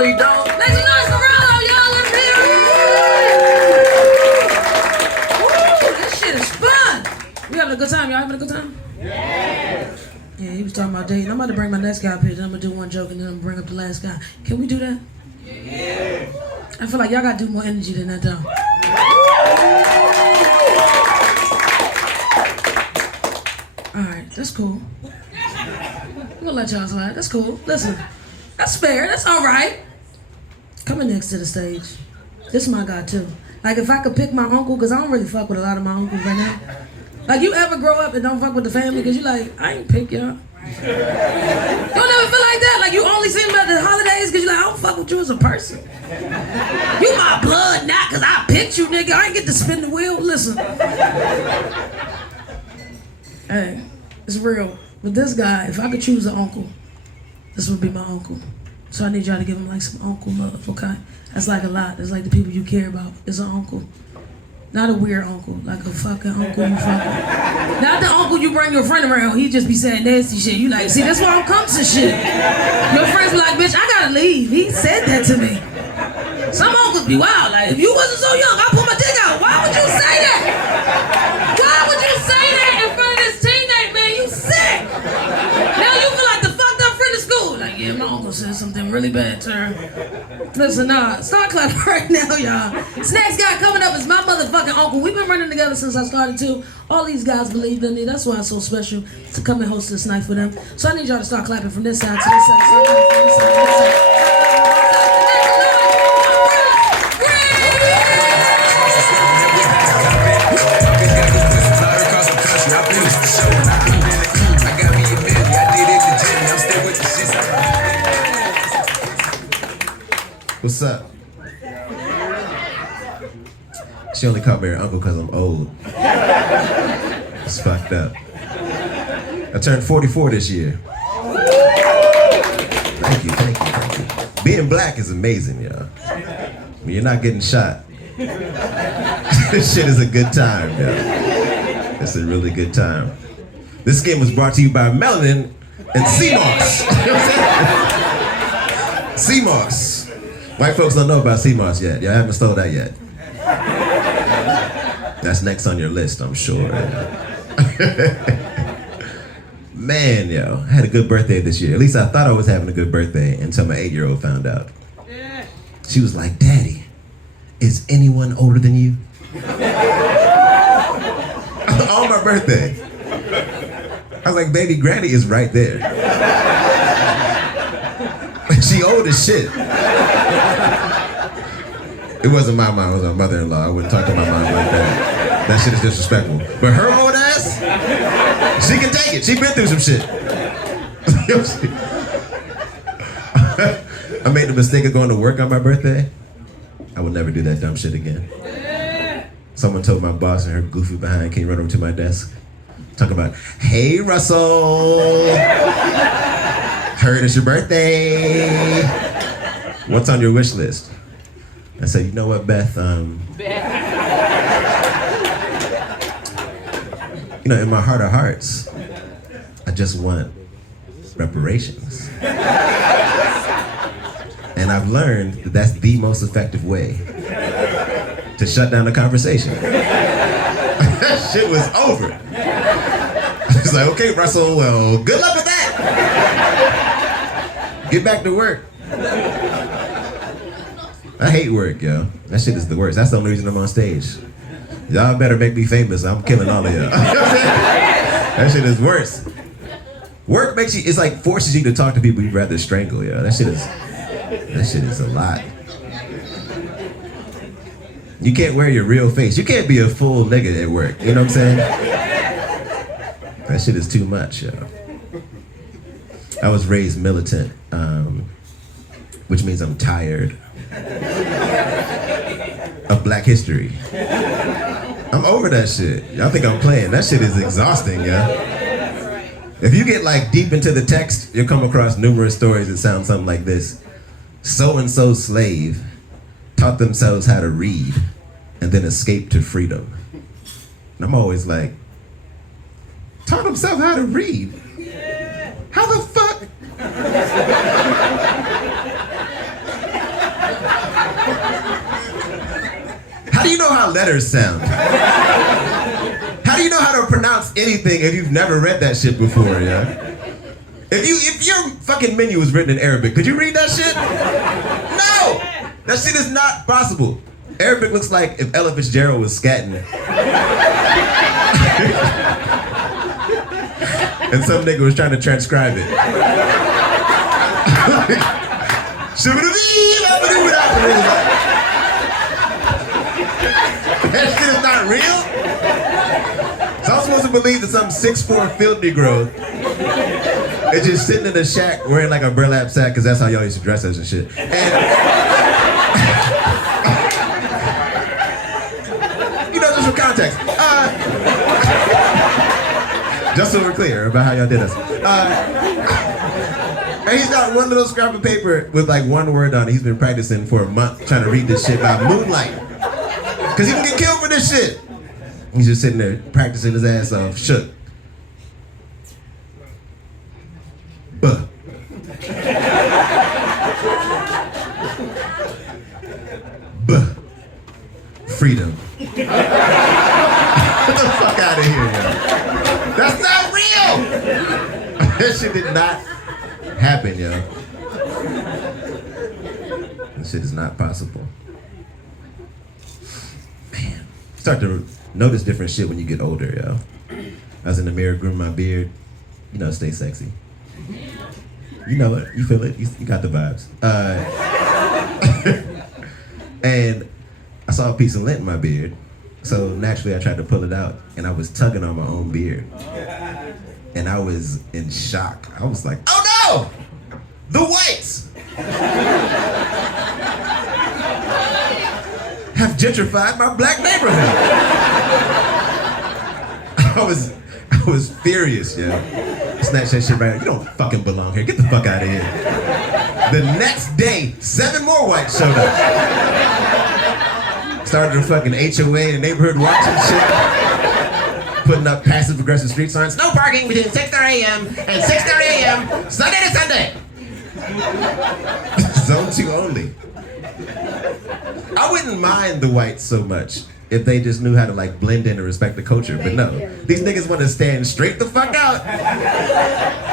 We don't. Make some noise for Rollo, y'all. Let's hear it. Woo, this shit is fun. We having a good time. Y'all having a good time? Yeah. Yeah, he was talking about dating. I'm about to bring my next guy up here. Then I'm going to do one joke and then I'm going to bring up the last guy. Can we do that? Yeah. I feel like y'all got to do more energy than that, though. All right, that's cool. I'm going to let y'all slide. That's cool. Listen, that's fair. That's all right. Coming next to the stage. This is my guy, too. Like, if I could pick my uncle, because I don't really fuck with a lot of my uncles right now. Like, you ever grow up and don't fuck with the family because you like, I ain't pick y'all. You don't ever feel like that? Like, you only see them at the holidays because you like, I don't fuck with you as a person. You my blood, not because I picked you, nigga. I ain't get to spin the wheel. Listen. Hey, it's real. With this guy, if I could choose an uncle, this would be my uncle. So I need y'all to give him like some uncle love, okay? That's like a lot. It's like the people you care about. It's an uncle. Not a weird uncle, like a fucking uncle you fucking. Not the uncle you bring your friend around, he just be saying nasty shit. You like, see, that's why I'm comes to shit. Your friends be like, bitch, I gotta leave. He said that to me. Some uncles be wild, like, if you wasn't so young, I'd pull my dick out. Why would you say that? Why would you say that in front of this teenage man? You sick. Now you feel like the fucked up friend of school. Like, yeah, my uncle said something really bad to her. Listen, start clapping right now, y'all. This next guy coming up is my motherfucking uncle. We've been running together since I started too. All these guys believed in me. That's why it's so special to come and host this night for them. So I need y'all to start clapping from this side to this side. So from this side to this side. What's up? She only called me her uncle because I'm old. It's fucked up. I turned 44 this year. Thank you. Being black is amazing, y'all. When you're not getting shot, this shit is a good time, y'all. It's a really good time. This game was brought to you by Melanin and CMOS. CMOS. White folks don't know about CMOS yet. Y'all haven't stole that yet. That's next on your list, I'm sure. Man, yo, I had a good birthday this year. At least I thought I was having a good birthday until my 8-year-old found out. She was like, Daddy, is anyone older than you? On my birthday. I was like, baby, Granny is right there. She old as shit. It wasn't my mom, it was my mother-in-law. I wouldn't talk to my mom like that. That shit is disrespectful. But her old ass, she can take it. She been through some shit. I made the mistake of going to work on my birthday. I would never do that dumb shit again. Someone told my boss and her goofy behind came run over to my desk. Talking about, hey, Russell. Heard it's your birthday. What's on your wish list? I said, you know what, Beth? You know, in my heart of hearts, I just want reparations. And I've learned that that's the most effective way to shut down the conversation. That shit was over. It's like, okay, Russell, well, good luck with that. Get back to work. I hate work, yo. That shit is the worst. That's the only reason I'm on stage. Y'all better make me famous. I'm killing all of y'all. That shit is worse. Work makes you, it's like forces you to talk to people you'd rather strangle, yo. That shit is a lot. You can't wear your real face. You can't be a full nigga at work. You know what I'm saying? That shit is too much, yo. I was raised militant, which means I'm tired of Black history. I'm over that shit. Y'all think I'm playing. That shit is exhausting, yeah. If you get like deep into the text, you'll come across numerous stories that sound something like this. So-and-so slave taught themselves how to read and then escaped to freedom. And I'm always like, taught himself how to read? How the fuck? do you know how letters sound? How do you know how to pronounce anything if you've never read that shit before, yeah? If your fucking menu was written in Arabic, could you read that shit? No! That shit is not possible. Arabic looks like if Ella Fitzgerald was scatting. And some nigga was trying to transcribe it. That shit is not real? So I'm supposed to believe that some 6'4" field Negro is just sitting in a shack wearing like a burlap sack, because that's how y'all used to dress us and shit. And you know, just for context. Just so we're clear about how y'all did us. And he's got one little scrap of paper with like one word on it. He's been practicing for a month trying to read this shit by moonlight. Cause he can get killed for this shit. He's just sitting there practicing his ass off, shook. Buh. Buh. Freedom. Get the fuck out of here, yo. That's not real! That shit did not happen, yo. This shit is not possible. Man, start to notice different shit when you get older, yo. I was in the mirror grooming my beard. You know, stay sexy. You know it, you feel it, you got the vibes. And I saw a piece of lint in my beard. So naturally I tried to pull it out and I was tugging on my own beard. And I was in shock. I was like, oh no! The whites have gentrified my black neighborhood. I was furious, yo. Snatch that shit right out. You don't fucking belong here. Get the fuck out of here. The next day, 7 more whites showed up. Started a fucking HOA in the neighborhood watch and shit. Putting up passive aggressive street signs. No parking between 6:30 a.m. and 6:30 a.m. Sunday to Sunday. Zone 2 only. I wouldn't mind the whites so much if they just knew how to like blend in and respect the culture, but no. These niggas want to stand straight the fuck out.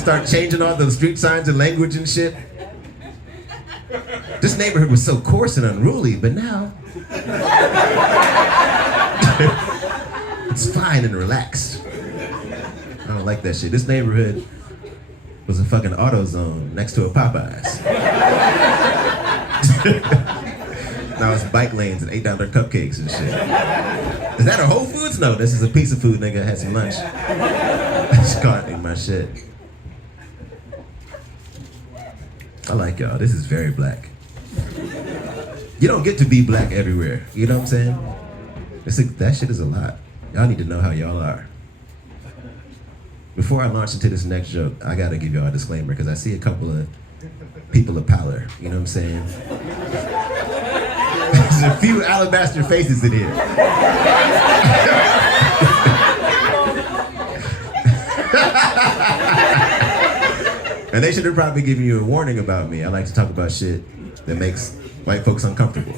Start changing all the street signs and language and shit. This neighborhood was so coarse and unruly, but now it's fine and relaxed. I don't like that shit. This neighborhood was a fucking AutoZone next to a Popeyes. Now it's bike lanes and $8 cupcakes and shit. Is that a Whole Foods? No, this is a piece of food, nigga. I had some lunch. I just caught in my shit. I like y'all. This is very black. You don't get to be black everywhere. You know what I'm saying? That shit is a lot. Y'all need to know how y'all are. Before I launch into this next joke, I gotta give y'all a disclaimer because I see a couple of people of power. You know what I'm saying? There's a few alabaster faces in here. And they should have probably given you a warning about me. I like to talk about shit that makes white folks uncomfortable.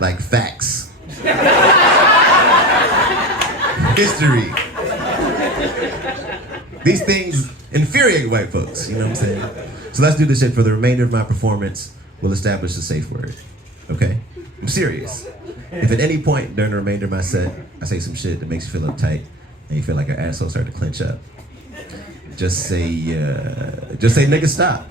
Like facts. History. These things infuriate white folks, you know what I'm saying? So let's do this shit. For the remainder of my performance, we'll establish a safe word, okay? I'm serious. If at any point during the remainder of my set, I say some shit that makes you feel uptight and you feel like your asshole start to clench up, just say nigga stop.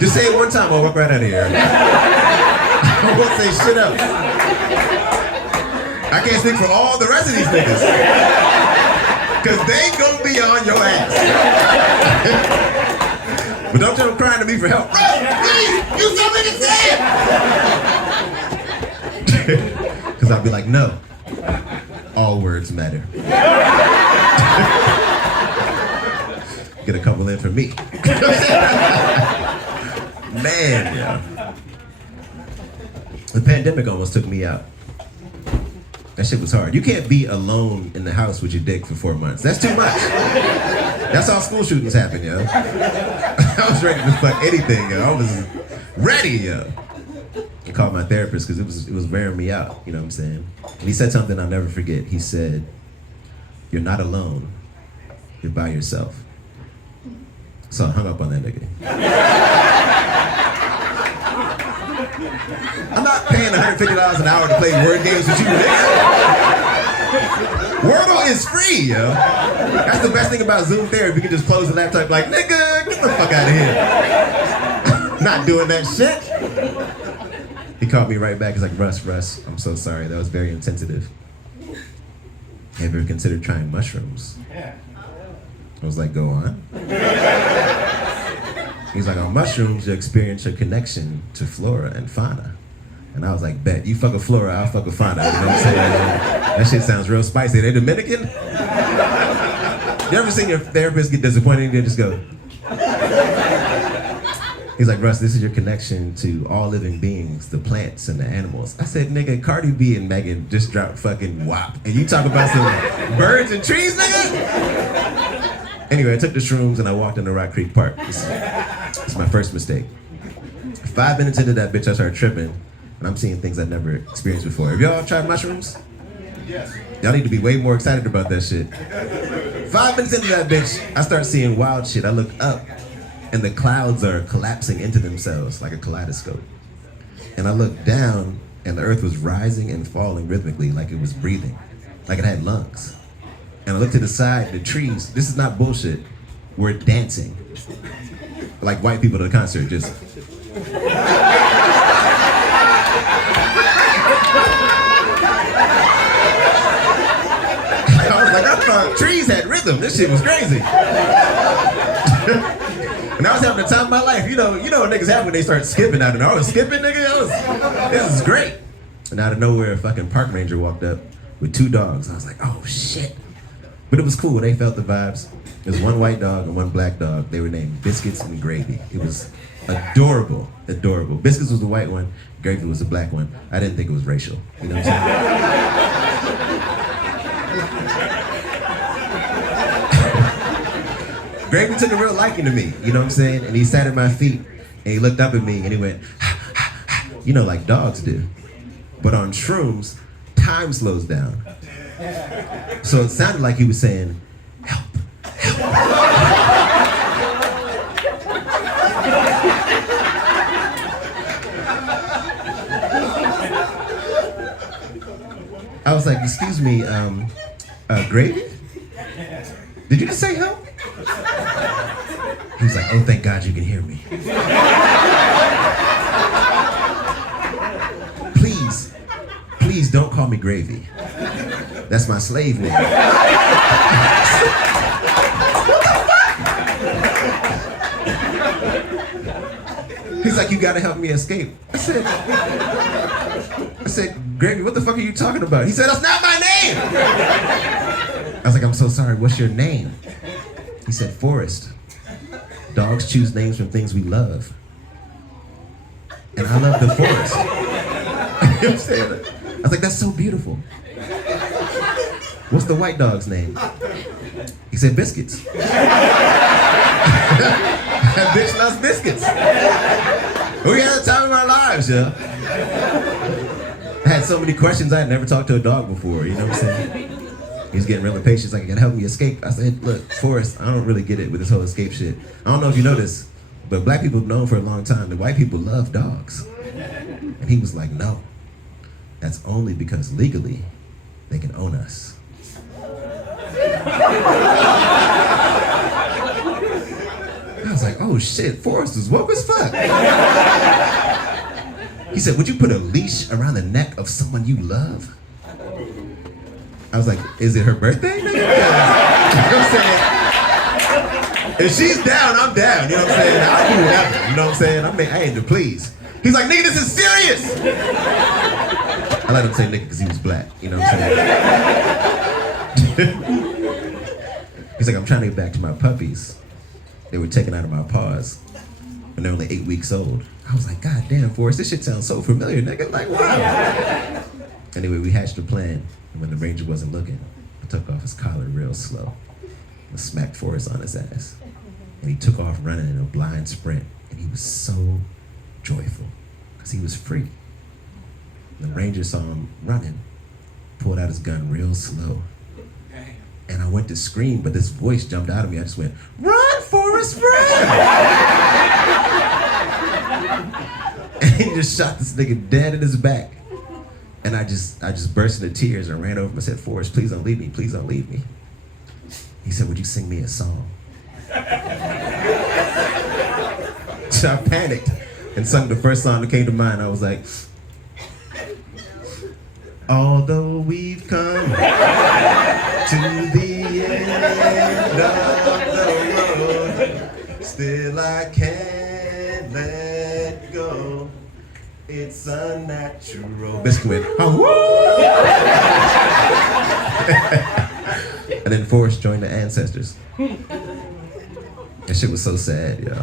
Just say it one time, I'll walk right out of here. I won't say shit else. I can't speak for all the rest of these niggas. Cause they gonna be on your ass. But don't you come crying to me for help. Russ, please, use something to say. Cause I'll be like, no. All words matter. Get a couple in for me. Man, yeah. The pandemic almost took me out. That shit was hard. You can't be alone in the house with your dick for 4 months. That's too much. That's how school shootings happen, yo. I was ready to fuck anything, yo. Ready, yo. I called my therapist because it was wearing me out, you know what I'm saying? And he said something I'll never forget. He said, "You're not alone, you're by yourself." So I hung up on that nigga. I'm not paying $150 an hour to play word games with you, nigga. Wordle is free, yo. That's the best thing about Zoom therapy. You can just close the laptop like, nigga, get the fuck out of here. Not doing that shit. He called me right back. He's like, Russ, I'm so sorry. That was very insensitive. Have you ever considered trying mushrooms? I was like, go on. He's like, on mushrooms, you experience your connection to flora and fauna. And I was like, bet. You fuck a flora, I'll fuck a fauna. You know what I'm saying? That shit sounds real spicy. They Dominican? You ever seen your therapist get disappointed and they just go? He's like, Russ, this is your connection to all living beings, the plants and the animals. I said, nigga, Cardi B and Megan just dropped fucking WAP. And you talk about some birds and trees, nigga? Anyway, I took the shrooms and I walked into Rock Creek Park. It's my first mistake. 5 minutes into that bitch, I started tripping. And I'm seeing things I've never experienced before. Have y'all tried mushrooms? Yes. Y'all need to be way more excited about that shit. 5 minutes into that bitch, I start seeing wild shit. I look up, and the clouds are collapsing into themselves like a kaleidoscope. And I look down, and the earth was rising and falling rhythmically like it was breathing, like it had lungs. And I looked to the side, the trees, this is not bullshit, were dancing. Like white people at a concert, just... I was like, I thought trees had rhythm. This shit was crazy. And I was having the time of my life. You know what niggas have when they start skipping out. And I was skipping, nigga. This is great. And out of nowhere, a fucking park ranger walked up with 2 dogs. I was like, oh shit. But it was cool. They felt the vibes. There was 1 white dog and 1 black dog. They were named Biscuits and Gravy. It was adorable, adorable. Biscuits was the white one. Gravy was the black one. I didn't think it was racial. You know what I'm saying? Gravy took a real liking to me, you know what I'm saying? And he sat at my feet, and he looked up at me, and he went, you know, like dogs do. But on shrooms, time slows down. So it sounded like he was saying, help, help. I was like, excuse me, Gravy? Did you just say help? He was like, oh, thank God you can hear me. Please don't call me Gravy. That's my slave name. He's like, you gotta help me escape. I said, Gravy, what the fuck are you talking about? He said, that's not my name! I was like, I'm so sorry, what's your name? He said, Forrest. Dogs choose names from things we love. And I love the forest. You know what I'm saying? I was like, that's so beautiful. What's the white dog's name? He said, Biscuits. That bitch loves biscuits. We had the time of our lives, yo. I had so many questions. I had never talked to a dog before, you know what I'm saying? He was getting real impatient. He's like, you gotta help me escape. I said, look, Forrest, I don't really get it with this whole escape shit. I don't know if you know this, but black people have known for a long time that white people love dogs. And he was like, no. That's only because legally, they can own us. I was like, oh shit, Forrest is woke as fuck. He said, would you put a leash around the neck of someone you love? I was like, is it her birthday? You know what I'm saying? If she's down, I'm down. You know what I'm saying? I'll do whatever. You know what I'm saying? I ain't to please. He's like, nigga, this is serious. I let him say nigga because he was black. You know what I'm saying? He's like, I'm trying to get back to my puppies. They were taken out of my paws when they're only 8 weeks old. I was like, God damn, Forrest, this shit sounds so familiar, nigga. Like, wow. Anyway, we hatched a plan. And when the ranger wasn't looking, I took off his collar real slow and smacked Forrest on his ass. And he took off running in a blind sprint. And he was so joyful, because he was free. The ranger saw him running, pulled out his gun real slow. And I went to scream, but this voice jumped out of me. I just went, "Run, Forrest, run!" And he just shot this nigga dead in his back. And I just burst into tears and ran over him and said, "Forrest, please don't leave me, please don't leave me." He said, "Would you sing me a song?" So I panicked and sung the first song that came to mind. I was like, "Although we've come to the end of the road, still I can't let go. It's unnatural." Biscuit went, "Oh, woo!" And then Forrest joined the Ancestors. That shit was so sad, yo.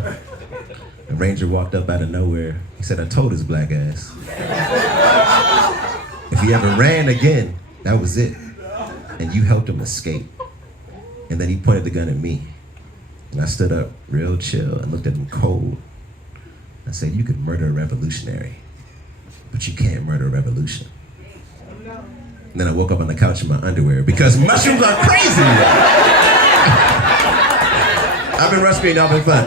The ranger walked up out of nowhere. He said, "I told his black ass, if he ever ran again, that was it. And you helped him escape." And then he pointed the gun at me. And I stood up real chill and looked at him cold. I said, "You could murder a revolutionary, but you can't murder a revolution." And then I woke up on the couch in my underwear because mushrooms are crazy. I've been Russ Green, y'all been fun.